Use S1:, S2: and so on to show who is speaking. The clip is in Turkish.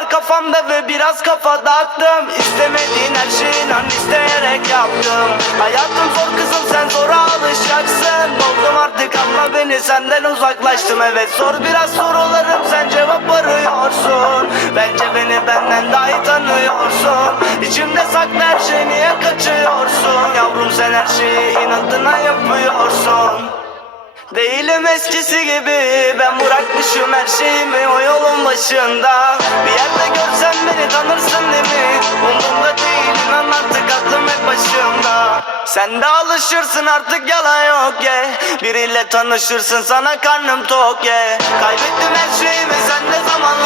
S1: var kafamda ve biraz kafa dağıttım. İstemediğin her şeyi inan isteyerek yaptım. Hayatım zor kızım sen zora alışacaksın. Oldum artık anla beni senden uzaklaştım. Evet sor biraz sorularım sen cevap arıyorsun. Bence beni benden daha iyi tanıyorsun. İçimde saklı her şey niye kaçıyorsun? Yavrum sen her şeyi inadına yapıyorsun. Değilim eskisi gibi Ben bırakmışım her şeyimi o yolun başında. Bir tanırsın değil mi? Umurumda değil inan artık aklım hep başımda Sen de alışırsın artık yalan yok yeah. Biriyle tanışırsın sana karnım tok yeah. Kaybettim her şeyimi sen de zamanla